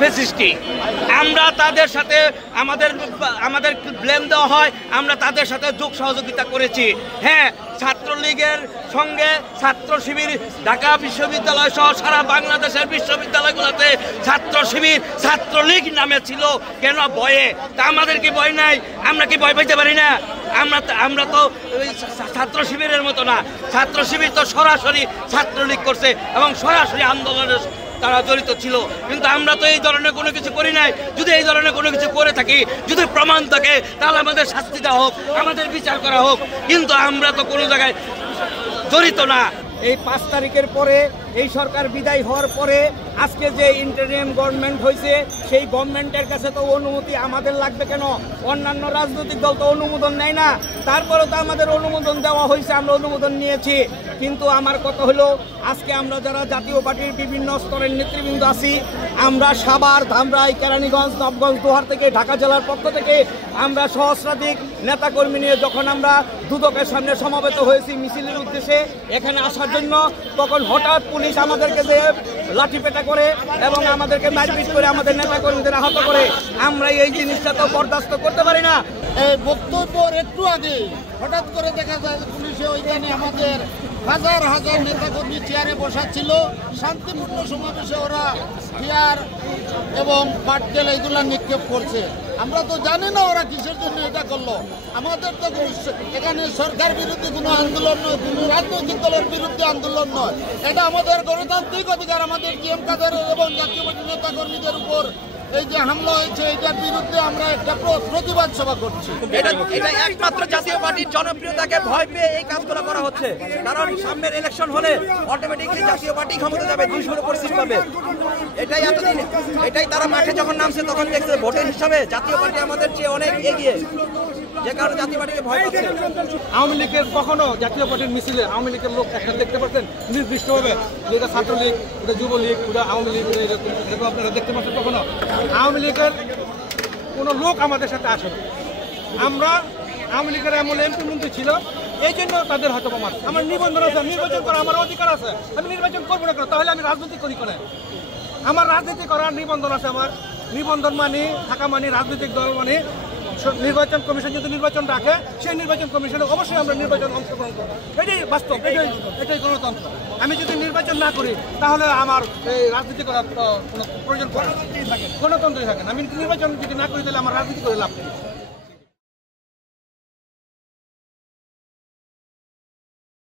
ফ্যাসিস্টই। আমরা তাদের সাথে আমাদের ব্লেম দেওয়া হয়, আমরা তাদের সাথে যোগ সহযোগিতা করেছি। হ্যাঁ, ছাত্রলীগের সঙ্গে ছাত্র শিবির ঢাকা বিশ্ববিদ্যালয় সহ সারা বাংলাদেশের বিশ্ববিদ্যালয়গুলোতে ছাত্র শিবির ছাত্রলীগ নামে ছিল। কেন ভয়ে? তা আমাদের কি ভয় নাই? আমরা কি ভয় পাইতে পারি না? আমরা তো ছাত্র শিবিরের মতো না। ছাত্র শিবির তো সরাসরি ছাত্রলীগ করছে এবং সরাসরি আন্দোলনের তারা জড়িত ছিল। কিন্তু আমরা তো এই ধরনের কোনো কিছু করি নাই। যদি এই ধরনের কোনো কিছু করে থাকি, যদি প্রমাণ থাকে, তাহলে আমাদের শাস্তি দেওয়া হোক, আমাদের বিচার করা হোক। কিন্তু আমরা তো কোনো জায়গায় জড়িত না। এই 5 তারিখের পরে এই সরকার বিদায় হওয়ার পরে আজকে যে ইন্টারিম গভর্নমেন্ট হয়েছে, সেই গভর্নমেন্টের কাছে তো অনুমতি আমাদের লাগবে কেন? অন্যান্য রাজনৈতিক দল তো অনুমোদন নেয় না। তারপরে তো আমাদের অনুমোদন দেওয়া হয়েছে, আমরা অনুমোদন নিয়েছি। কিন্তু আমার কথা হলো, আজকে আমরা যারা জাতীয় পার্টির বিভিন্ন স্তরের নেতৃবৃন্দ আছি, আমরা সাভার, ধামরাই, কেরানীগঞ্জ, নবগঞ্জ, দোহার থেকে ঢাকা জেলার পক্ষ থেকে আমরা সহস্রাধিক নেতাকর্মী নিয়ে যখন আমরা দুদকের সামনে সমবেত হয়েছি মিছিলের উদ্দেশ্যে এখানে আসার জন্য, তখন হঠাৎ পুলিশ আমাদেরকে যে লাঠিপেটা করে এবং আমাদেরকে মারপিট করে আমাদের নেতাকর্মীদের আহত করে। আমরা এই জিনিসটা তো বরদাস্ত করতে পারি না। এই বক্তব্যের একটু আগে হঠাৎ করে দেখা যায় পুলিশে ওইখানে আমাদের হাজার হাজার নেতাকর্মী চেয়ারে বসাচ্ছিল। শান্তিপূর্ণ সমাবেশে ওরা চেয়ার এবং পাটকেল এগুলা নিক্ষেপ করছে। আমরা তো জানি না ওরা কিসের জন্য এটা করলো। আমাদের তো এখানে সরকার বিরোধী কোনো আন্দোলন নয়, কোনো রাজনৈতিক দলের বিরুদ্ধে আন্দোলন নয়। এটা আমাদের গণতান্ত্রিক অধিকার। আমাদের জিএম কাদের এবং জাতীয় পার্টির নেতাকর্মীদের উপর এই যে হামলা হয়েছে, এটার বিরুদ্ধে আমরা একটা প্রতিবাদ সভা করছি। এটা একমাত্র জাতীয় পার্টির জনপ্রিয়তাকে ভয় পেয়ে এই কাজগুলো করা হচ্ছে। কারণ সামনের ইলেকশন হলে অটোমেটিকলি জাতীয় পার্টি ক্ষমতা যাবে, 200 উপর সিট পাবে। এটাই এতদিন, এটাই তারা মাঠে যখন নামছে তখন দেখছে ভোটের হিসাবে জাতীয় পার্টি আমাদের চেয়ে অনেক এগিয়ে, যে কারণে জাতীয় পার্টিকে ভয় পাচ্ছে। আওয়ামী লীগের কখনো জাতীয় পার্টির মিছিলে আওয়ামী লীগের লোক একটা দেখতে পাচ্ছেন নির্দিষ্টভাবে, যেটা ছাত্রলীগ, ওটা যুবলীগ, ওটা আওয়ামী লীগ, এরকম আপনারা দেখতে পাচ্ছেন? কখনো আওয়ামী লীগের কোনো লোক আমাদের সাথে আসে না। আমরা আওয়ামী লীগের এমন এমপি মন্ত্রী ছিল, এই জন্য তাদের হয়তো আমার নিবন্ধন আছে, নির্বাচন করার আমার অধিকার আছে। আমি নির্বাচন করবো না কেন? তাহলে আমি রাজনীতি করি করে? আমার রাজনীতি করার নিবন্ধন আছে। আমার নিবন্ধন মানে থাকা মানে রাজনৈতিক দল মানে নির্বাচন কমিশন যদি নির্বাচন রাখে, সেই নির্বাচন কমিশনে অবশ্যই আমরা নির্বাচন অংশগ্রহণ করবো। এটাই বাস্তব, এটাই গণতন্ত্র। আমি যদি নির্বাচন না করি তাহলে আমার এই রাজনীতি করার কোনো প্রয়োজন পড়ে না, গণতন্ত্রই থাকে না। আমি নির্বাচন যদি না করি তাহলে আমার রাজনীতি করে লাভ নেই।